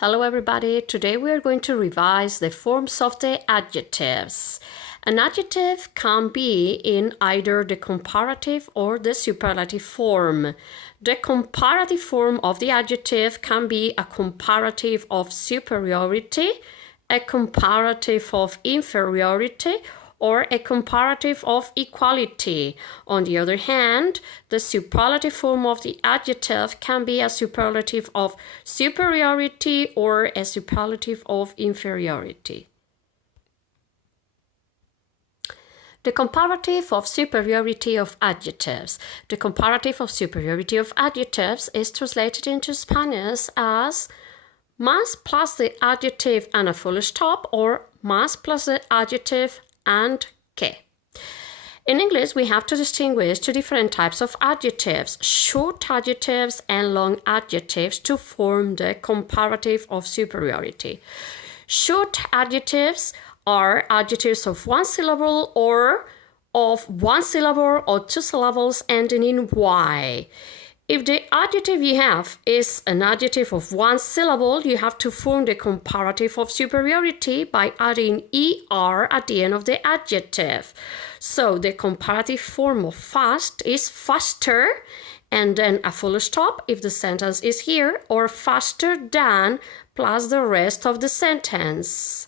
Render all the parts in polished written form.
Hello everybody, today we are going to revise the forms of the adjectives. An adjective can be in either the comparative or the superlative form. The comparative form of the adjective can be a comparative of superiority, a comparative of inferiority, or a comparative of equality. On the other hand, the superlative form of the adjective can be a superlative of superiority or a superlative of inferiority. The comparative of superiority of adjectives. The comparative of superiority of adjectives is translated into Spanish as más plus the adjective and a full stop, or más plus the adjective and que. In English, we have to distinguish two different types of adjectives, short adjectives and long adjectives, to form the comparative of superiority. Short adjectives are adjectives of one syllable or of one syllable or two syllables ending in y. If the adjective you have is an adjective of one syllable, you have to form the comparative of superiority by adding er at the end of the adjective. So the comparative form of fast is faster, and then a full stop if the sentence is here, or faster than plus the rest of the sentence.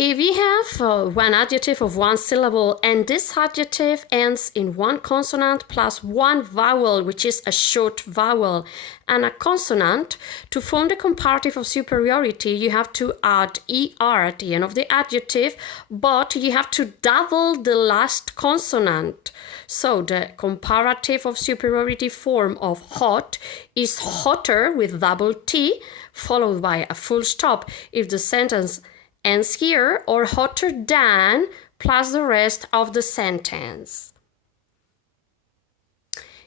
If you have one adjective of one syllable and this adjective ends in one consonant plus one vowel, which is a short vowel, and a consonant, to form the comparative of superiority, you have to add er at the end of the adjective, but you have to double the last consonant. So the comparative of superiority form of hot is hotter with double T, followed by a full stop if the sentence ends here, or hotter than plus the rest of the sentence.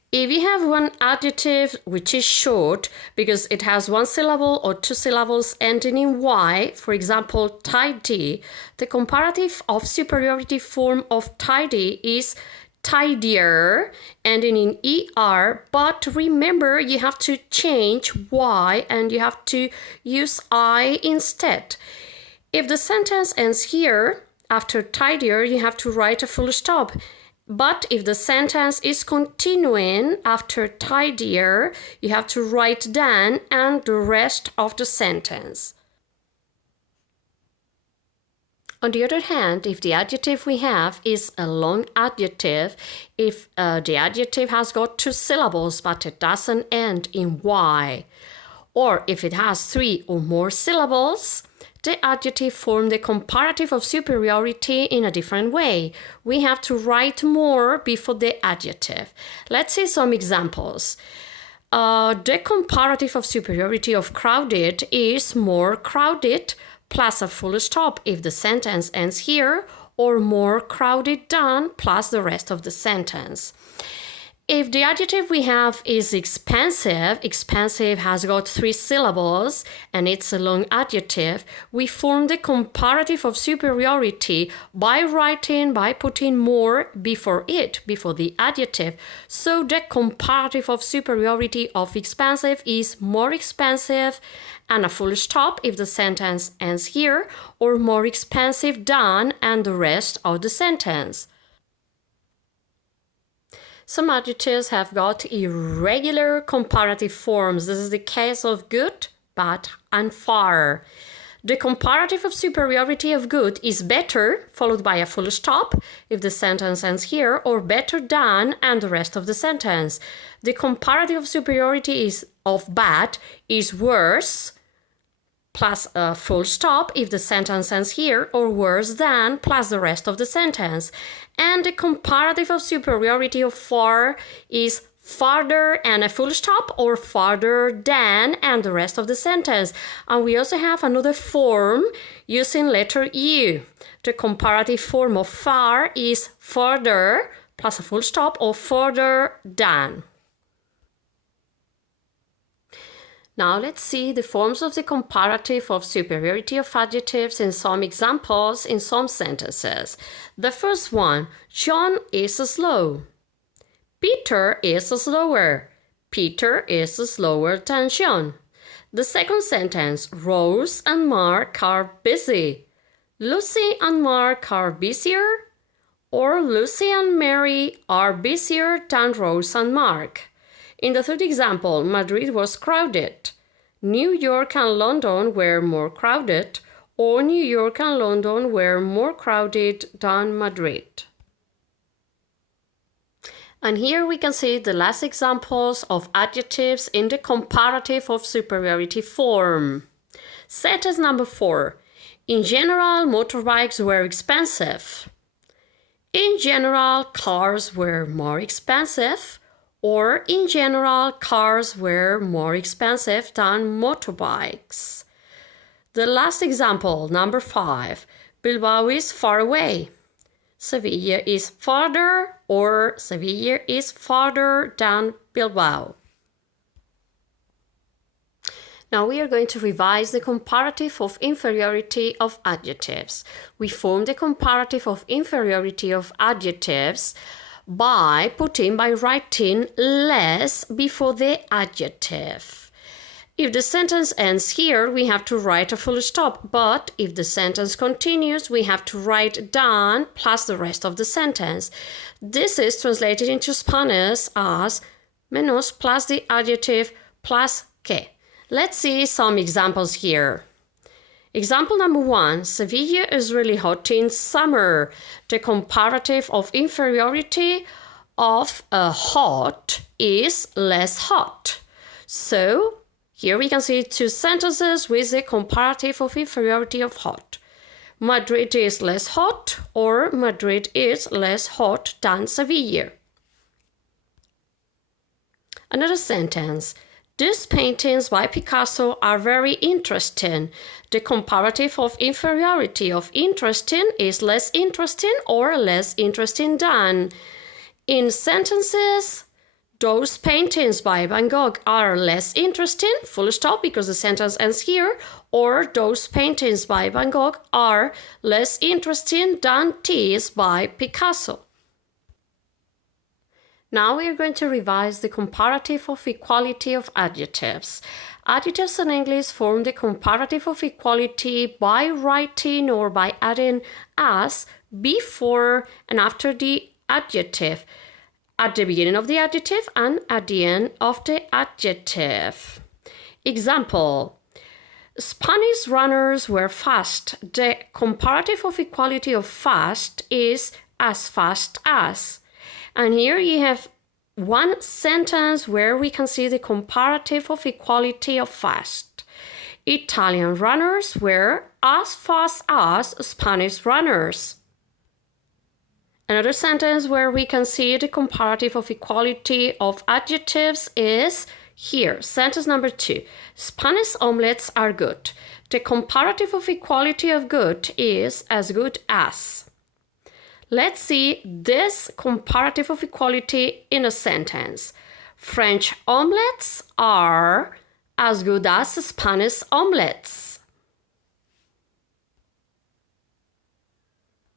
If you have one adjective which is short because it has one syllable or two syllables ending in y, for example, tidy, the comparative of superiority form of tidy is tidier, ending in er, but remember you have to change y and you have to use I instead. If the sentence ends here, after tidier, you have to write a full stop. But if the sentence is continuing after tidier, you have to write than and the rest of the sentence. On the other hand, if the adjective we have is a long adjective, if the adjective has got two syllables but it doesn't end in y, or if it has three or more syllables, the adjective forms the comparative of superiority in a different way. We have to write more before the adjective. Let's see some examples. The comparative of superiority of crowded is more crowded plus a full stop if the sentence ends here, or more crowded than plus the rest of the sentence. If the adjective we have is expensive, expensive has got three syllables and it's a long adjective, we form the comparative of superiority by putting more before it, before the adjective. So the comparative of superiority of expensive is more expensive and a full stop if the sentence ends here, or more expensive than and the rest of the sentence. Some adjectives have got irregular comparative forms. This is the case of good, bad, and far. The comparative of superiority of good is better, followed by a full stop, if the sentence ends here, or better than, and the rest of the sentence. The comparative of superiority of bad is worse, plus a full stop if the sentence ends here, or worse than, plus the rest of the sentence. And the comparative of superiority of far is farther and a full stop, or farther than and the rest of the sentence. And we also have another form using letter U. The comparative form of far is further plus a full stop, or further than. Now let's see the forms of the comparative of superiority of adjectives in some examples in some sentences. The first one, John is slow. Peter is slower. Peter is slower than John. The second sentence, Rose and Mark are busy. Lucy and Mark are busier, or Lucy and Mary are busier than Rose and Mark. In the third example, Madrid was crowded. New York and London were more crowded, or New York and London were more crowded than Madrid. And here we can see the last examples of adjectives in the comparative of superiority form. Sentence number 4. In general, motorbikes were expensive. In general, cars were more expensive, or in general, cars were more expensive than motorbikes. The last example, number 5. Bilbao is far away. Sevilla is farther, or Sevilla is farther than Bilbao. Now we are going to revise the comparative of inferiority of adjectives. We form the comparative of inferiority of adjectives by writing less before the adjective. If the sentence ends here, we have to write a full stop, but if the sentence continues, we have to write than plus the rest of the sentence. This is translated into Spanish as menos plus the adjective plus que. Let's see some examples here. Example number 1, Sevilla is really hot in summer. The comparative of inferiority of hot is less hot. So, here we can see two sentences with the comparative of inferiority of hot. Madrid is less hot, or Madrid is less hot than Sevilla. Another sentence. These paintings by Picasso are very interesting. The comparative of inferiority of interesting is less interesting or less interesting than. In sentences, those paintings by Van Gogh are less interesting, full stop, because the sentence ends here, or those paintings by Van Gogh are less interesting than these by Picasso. Now we are going to revise the comparative of equality of adjectives. Adjectives in English form the comparative of equality by writing or by adding as before and after the adjective, at the beginning of the adjective and at the end of the adjective. Example, Spanish runners were fast. The comparative of equality of fast is as fast as. And here you have one sentence where we can see the comparative of equality of fast. Italian runners were as fast as Spanish runners. Another sentence where we can see the comparative of equality of adjectives is here, sentence number 2. Spanish omelets are good. The comparative of equality of good is as good as. Let's see this comparative of equality in a sentence. French omelets are as good as Spanish omelets.